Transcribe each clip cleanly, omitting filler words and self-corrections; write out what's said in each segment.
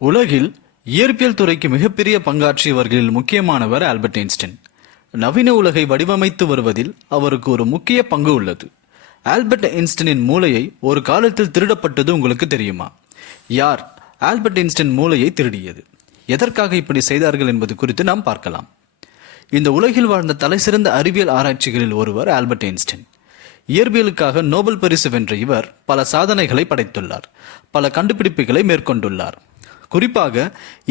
உலகில் இயற்பியல் துறைக்கு மிகப்பெரிய பங்காற்றியவர்களில் முக்கியமானவர் ஆல்பர்ட் ஐன்ஸ்டைன். நவீன உலகை வடிவமைத்து வருவதில் அவருக்கு ஒரு முக்கிய பங்கு உள்ளது. ஆல்பர்ட் ஐன்ஸ்டைனின் மூளையை ஒரு காலத்தில் திருடப்பட்டது உங்களுக்கு தெரியுமா? யார் ஆல்பர்ட் ஐன்ஸ்டைன் மூளையை திருடியது, எதற்காக இப்படி செய்தார்கள் என்பது குறித்து நாம் பார்க்கலாம். இந்த உலகில் வாழ்ந்த தலைசிறந்த அறிவியல் ஆராய்ச்சிகளில் ஒருவர் ஆல்பர்ட் ஐன்ஸ்டைன். இயற்பியலுக்காக நோபல் பரிசு வென்ற இவர் பல சாதனைகளை படைத்துள்ளார், பல கண்டுபிடிப்புகளை மேற்கொண்டுள்ளார். குறிப்பாக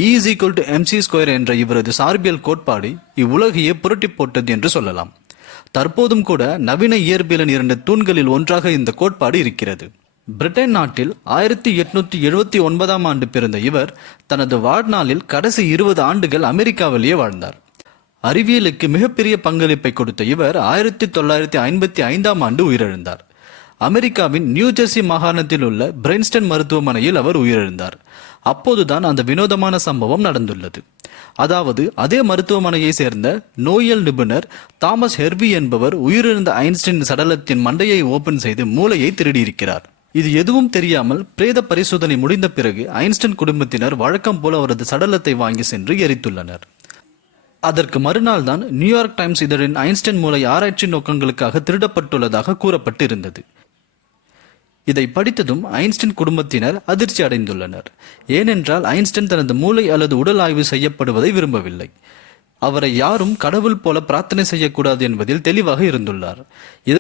E=mc² என்ற இவரது சார்பியல் கோட்பாடு இவ்வுலகையே புரட்டி போட்டது என்று சொல்லலாம். தற்போதும் கூட நவீன இயற்பியலின் 2 தூண்களில் ஒன்றாக இந்த கோட்பாடு இருக்கிறது. பிரிட்டன் நாட்டில் 1879ஆம் ஆண்டு பிறந்த இவர் தனது வாழ்நாளில் கடைசி 20 ஆண்டுகள் அமெரிக்காவிலேயே வாழ்ந்தார். அறிவியலுக்கு மிகப்பெரிய பங்களிப்பை கொடுத்த இவர் 1955ஆம் ஆண்டு உயிரிழந்தார். அமெரிக்காவின் நியூஜெர்சி மாகாணத்தில் உள்ள பிரைன்ஸ்டன் மருத்துவமனையில் அவர் உயிரிழந்தார். அப்போதுதான் அந்த வினோதமான சம்பவம் நடந்துள்ளது. அதாவது அதே மருத்துவமனையை சேர்ந்த நோயியல் நிபுணர் தாமஸ் ஹெர்வி என்பவர் உயிரிழந்த ஐன்ஸ்டைன் சடலத்தின் மண்டையை ஓபன் செய்து மூளையை திருடியிருக்கிறார். இது எதுவும் தெரியாமல் பிரேத பரிசோதனை முடிந்த பிறகு ஐன்ஸ்டைன் குடும்பத்தினர் வழக்கம் போல அவரது சடலத்தை வாங்கி சென்று எரித்துள்ளனர். அதற்கு மறுநாள் தான் நியூயார்க் டைம்ஸ் இதழின் ஐன்ஸ்டைன் மூளை ஆராய்ச்சி நோக்கங்களுக்காக திருடப்பட்டுள்ளதாக கூறப்பட்டு இருந்தது. இதை படித்ததும் ஐன்ஸ்டைன் குடும்பத்தினர் அதிர்ச்சி அடைந்துள்ளனர். ஏனென்றால் ஐன்ஸ்டைன் தனது மூளை அல்லது உடல் ஆய்வு செய்யப்படுவதை விரும்பவில்லை. அவரை யாரும் கடவுள் போல பிரார்த்தனை செய்யக்கூடாது என்பதில் தெளிவாக இருந்துள்ளார்.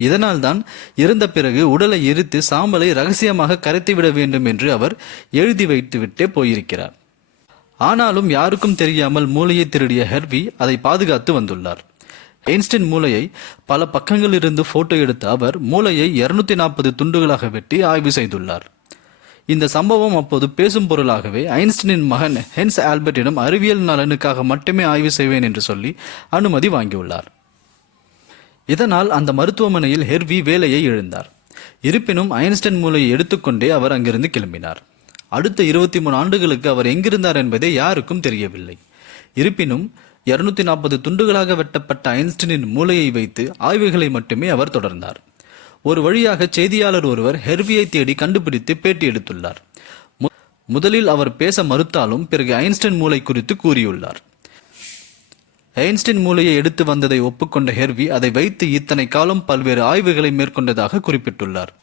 இதனால் தான் இறந்த பிறகு உடலை எரித்து சாம்பலை ரகசியமாக கரைத்துவிட வேண்டும் என்று அவர் எழுதி வைத்துவிட்டே போயிருக்கிறார். ஆனாலும் யாருக்கும் தெரியாமல் மூளையை திருடிய ஹெர்வி அதை பாதுகாத்து வந்துள்ளார். ஐன்ஸ்டைன் மூளையை பல பக்கங்களிலிருந்து போட்டோ எடுத்த அவர் மூளையை 240 துண்டுகளாக வெட்டி ஆய்வு செய்துள்ளார். இந்த சம்பவம் அப்போது பேசும் பொருளாகவே ஐன்ஸ்டைனின் மகன் ஹென்ஸ் ஆல்பர்ட்டிடம் அறிவியல் நலனுக்காக மட்டுமே ஆய்வு செய்வேன் என்று சொல்லி அனுமதி வாங்கியுள்ளார். இதனால் அந்த மருத்துவமனையில் ஹெர்வி வேலையை இழந்தார். இருப்பினும் ஐன்ஸ்டைன் மூளையை எடுத்துக்கொண்டே அவர் அங்கிருந்து கிளம்பினார். அடுத்த 23 ஆண்டுகளுக்கு அவர் எங்கிருந்தார் என்பதே யாருக்கும் தெரியவில்லை. இருப்பினும் 240 துண்டுகளாக வெட்டப்பட்ட ஐன்ஸ்டைனின் மூளையை வைத்து ஆய்வுகளை மட்டுமே அவர் தொடர்ந்தார். ஒரு வழியாக செய்தியாளர் ஒருவர் ஹெர்வியை தேடி கண்டுபிடித்து பேட்டி எடுத்துள்ளார். முதலில் அவர் பேச மறுத்தாலும் பிறகு ஐன்ஸ்டைன் மூளை குறித்து கூறியுள்ளார். ஐன்ஸ்டைன் மூளையை எடுத்து வந்ததை ஒப்புக்கொண்ட ஹெர்வி அதை வைத்து இத்தனை காலம் பல்வேறு ஆய்வுகளை மேற்கொண்டதாக குறிப்பிட்டுள்ளார்.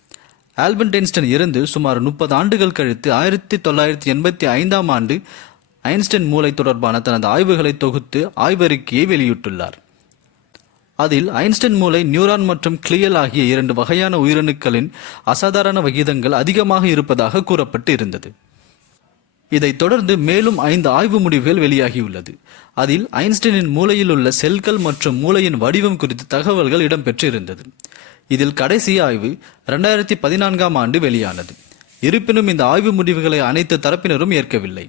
ஆல்பர்ட் ஐன்ஸ்டைன் இறந்து சுமார் 30 ஆண்டுகள் கழித்து 1985ஆம் ஆண்டு ஐன்ஸ்டைன் மூளை தொடர்பான தனது ஆய்வுகளை தொகுத்து ஆய்வறிக்கையை வெளியிட்டுள்ளார். அதில் ஐன்ஸ்டைன் மூளை நியூரான் மற்றும் கிளியல் ஆகிய 2 வகையான உயிரணுக்களின் அசாதாரண விகிதங்கள் அதிகமாக இருப்பதாக கூறப்பட்டு இருந்தது. இதைத் தொடர்ந்து மேலும் 5 ஆய்வு முடிவுகள் வெளியாகியுள்ளது. அதில் ஐன்ஸ்டைனின் மூளையில் உள்ள செல்கள் மற்றும் மூளையின் வடிவம் குறித்த தகவல்கள் இடம்பெற்று இருந்தது. இதில் கடைசி ஆய்வு 2014ஆம் ஆண்டு வெளியானது. இருப்பினும் இந்த ஆய்வு முடிவுகளை அனைத்து தரப்பினரும் ஏற்கவில்லை.